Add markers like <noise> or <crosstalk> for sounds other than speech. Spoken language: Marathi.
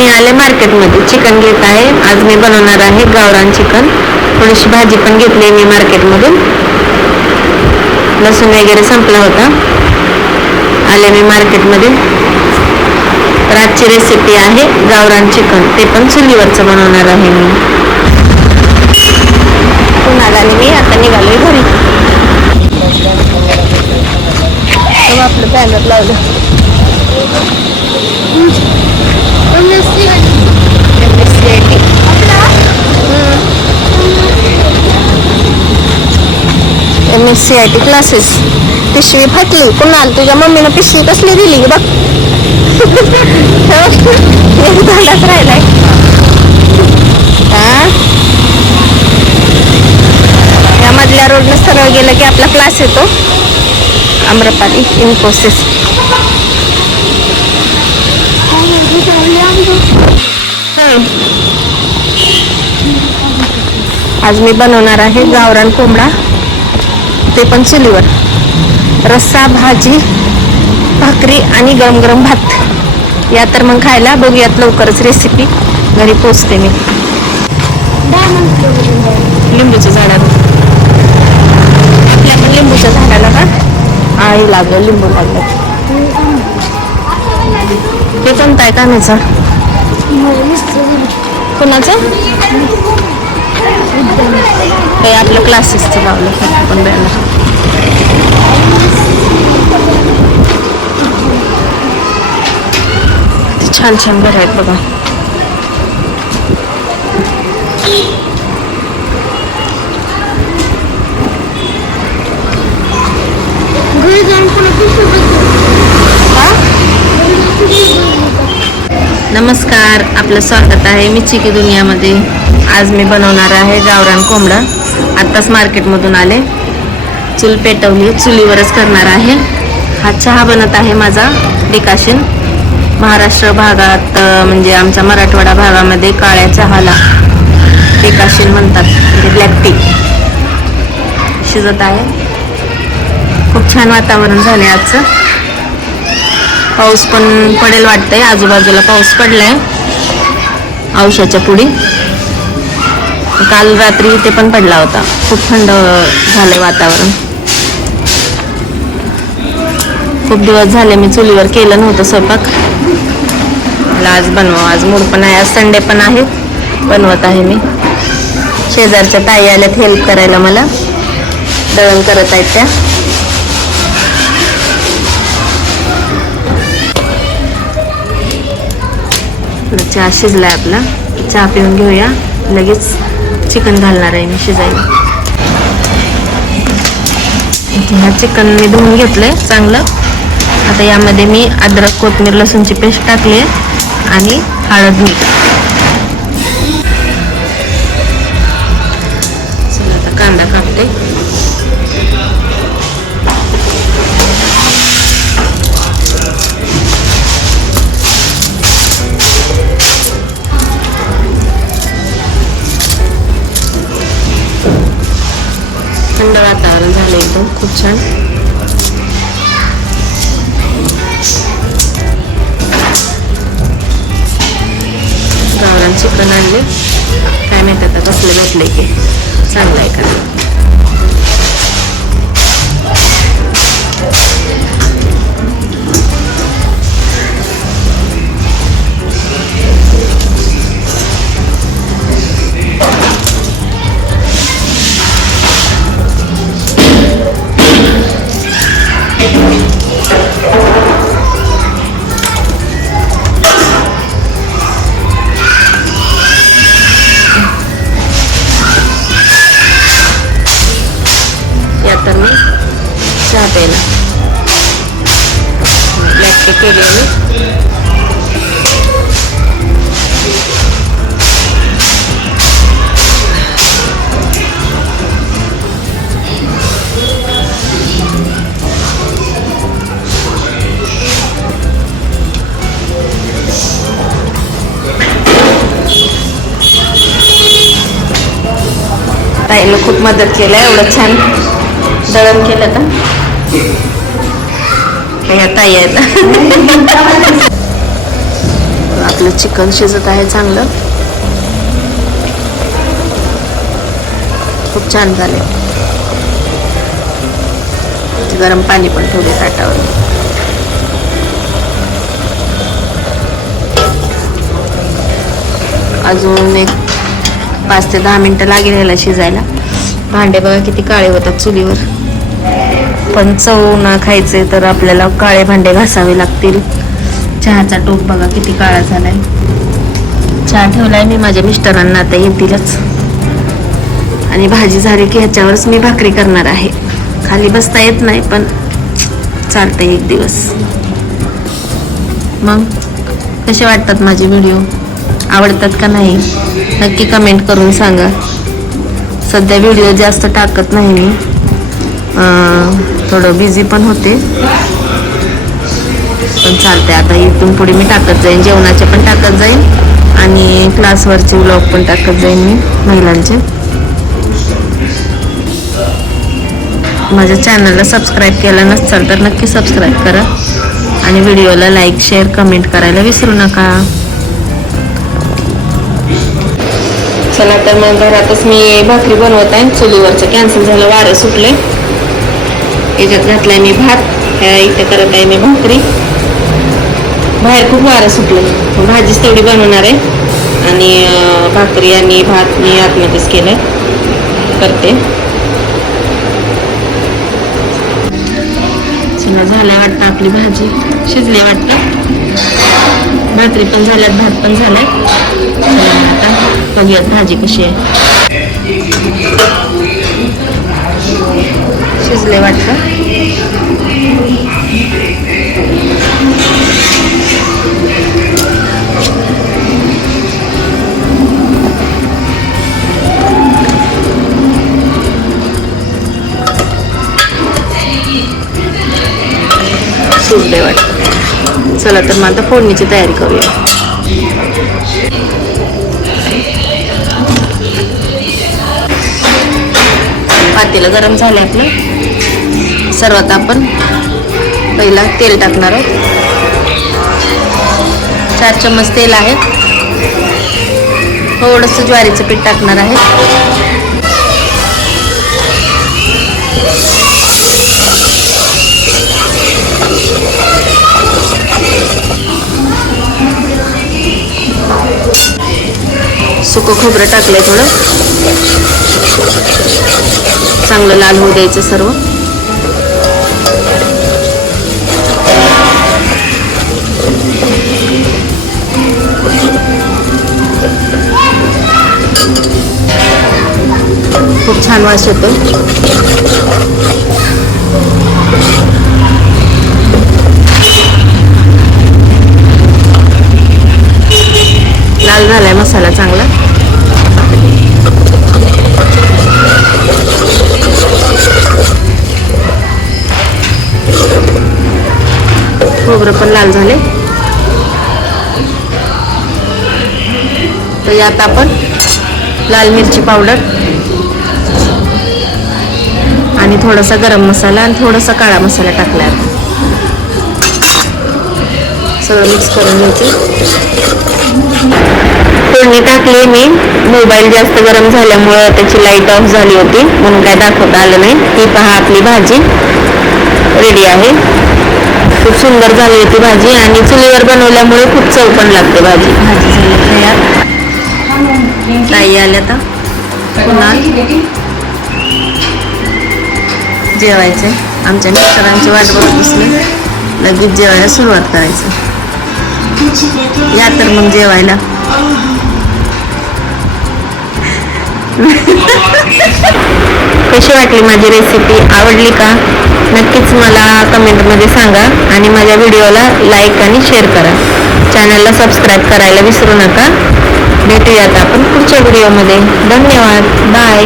मी आले मार्केटमध्ये. चिकन घेत आहे. आज मी बनवणार आहे गावरान चिकन. थोडीशी भाजी पण घेतली मी मार्केटमधून. लसूण वगैरे संपला होता. आले मी मार्केटमध्ये. तर आजची रेसिपी आहे गावरान चिकन. ते पण चुलीवरचं बनवणार आहे मी. पुन्हा आले मी. आता निघालोय घरी. हो, आपलं बॅनर लावलं. M S C I T classes पिशवी फाटली कुणाल तुझ्या मम्मीनं पिशवी कसली दिली बघ. तोंडात राहिलाय. हा? या मधल्या रोडनं सरळ गेलं की आपला क्लास येतो. आम्रपाली इन्फोसिस आज मी बनवणार आहे गावरान कोंबडा. ते पण चुलीवर. रस्सा भाजी भाकरी आणि गरम गरम भात. या तर मग खायला बघूयात लवकरच रेसिपी घरी पोचते मी. लिंबूच्या झाडाला. आपल्या पण लिंबूच्या झाडाला का? आळी लागलं लिंबू लागलं. हे कोणतं आहे कानाचं कोणाचं? हे आपलं क्लासेसचं लावलं. पण बॅनर छान छान बरं आहेत बघा हा? नमस्कार आपलं स्वागत आहे मी चिकी दुनियामध्ये. आज मी बनवणार आहे गावरान कोंबडा. आत्ताच मार्केटमधून आले. चूल पेटवली चुलीवरच करणार आहे. हा चहा बनत आहे माझा डिकाशन. महाराष्ट्र भागात म्हणजे आमच्या मराठवाडा भागामध्ये काळ्या चहाला डिकाशन म्हणतात म्हणजे ब्लॅक टी शिजत आहे. खूप छान वातावरण झाले आजचं. पाऊस पण पडेल वाटतंय. आजूबाजूला पाऊस पडलाय. औषधाच्या पुढे. काल रात्री इथे पण पडला होता. खूप थंड झालंय वातावरण. खूप दिवस झाले मी चुलीवर केलं नव्हतं स्वयंपाक. मला आज बनवा आज मूड पण आहे. आज संडे पण आहे. बनवत आहे मी. शेजारच्या ताई आल्यात हेल्प करायला मला. दळण करत आहेत त्या. आपला चहा शिजलाय आपला. चहा पिऊन घेऊया. लगेच चिकन घालणार आहे मी शिजायला. ह्या हा चिकन मी धुवून घेतलंय चांगलं. आता यामध्ये मी अद्रक कोथमीर लसूणची पेस्ट टाकली आहे आणि हळद मीठ. थंड वातावरण झालं एकदम खूप छान. गावरान चिकन आणले. काय माहीत आता कसले भेटले की चांगलं आहे का? ताईला खूप मदत केलं. एवढं छान दळण केलं तर. ह्या ताई आहेत. <laughs> आपलं चिकन शिजत आहे चांगलं. खूप छान झालं. गरम पाणी पण ठेवले ताटावर. अजून एक पाच ते दहा मिनटं लागेल ह्याला शिजायला. भांडे बघा किती काळे होतात चुलीवर. पण चव ना खायचे तर आपल्याला काळे भांडे घासावे लागतील. चहाचा टोप बघा किती काळा झालाय. चहा ठेवलाय मी माझ्या मिस्टरांना आता येतीलच. आणि भाजी झाली की ह्याच्यावरच मी भाकरी करणार आहे. खाली बसता येत नाही पण चालतंय एक दिवस. मग कसे वाटतात माझे व्हिडिओ? आवडतात का नाही नक्की कमेंट करून सांगा. सध्या व्हिडिओ जास्त टाकत नाही मी. थोडं बिझी पण होते. पण चालतंय आता इथून पुढे मी टाकत जाईन. जेवणाचे पण टाकत जाईन. आणि क्लासवरचे ब्लॉग पण टाकत जाईन मी महिलांचे. माझ्या चॅनलला सबस्क्राईब केलं नसेल तर नक्की सबस्क्राईब करा. आणि व्हिडिओला लाईक शेअर कमेंट करायला विसरू नका. चला तर मग घरातच मी भाकरी बनवत आहे. चुलीवरचं कॅन्सल झालं वारं सुटले याच्यात घातलाय मी भात. ह्या इथे करत आहे मी भाकरी. बाहेर खूप वारं सुटलं भाजीच तेवढी बनवणार आहे. आणि भाकरी आणि भात मी आतमध्येच केलंय. करते. चला वाटतं आपली भाजी. शिजली वाटतं. भाकरी पण झाल्यात भात पण झालाय. आता बघूयात भाजी कशी आहे शिजले वाटतं शिजले वाटतं चला तर मग आता फोडणीची तयारी करूया. पातेलं गरम झालं आपलं सर्वात आपण पहिला तेल टाकणार आहोत. चार चम्मच तेल आहे. थोडंसं ज्वारीचं पीठ टाकणार आहे. सुकं खोबरं टाकलंय थोडं. चांगलं लाल होऊ द्यायचं सर्व. खूप छान वास येतो लाल झालाय मसाला चांगला. खोबरं पण लाल झाले. तर यात आपण लाल मिरची पावडर आणि थोडासा गरम मसाला आणि थोडासा काळा मसाला टाकला आहे. सगळं मिक्स करून घ्यायचं. फोडणी टाकली मी. मोबाईल जास्त गरम झाल्यामुळं त्याची लाइट ऑफ झाली होती. म्हणून काय दाखवता आलं नाही. ती पहा आपली भाजी. रेडी आहे. खूप सुंदर झाली होती भाजी आणि चुलीवर बनवल्यामुळे खूप चव पण लागते भाजी. भाजी झाली तयार ताई आल्या आता. पुन्हा जेवायचं आमच्या मिस्टरांची वाट बघत बसले. लगेच जेवायला सुरुवात करायचं. या तर मग जेवायला. कशी वाटली माझी रेसिपी आवडली का? नक्कीच मला कमेंटमध्ये सांगा आणि माझ्या व्हिडिओला लाईक आणि शेअर करा. चॅनलला सबस्क्राईब करायला विसरू नका. भेटूयात आपण पुढच्या व्हिडिओमध्ये धन्यवाद. बाय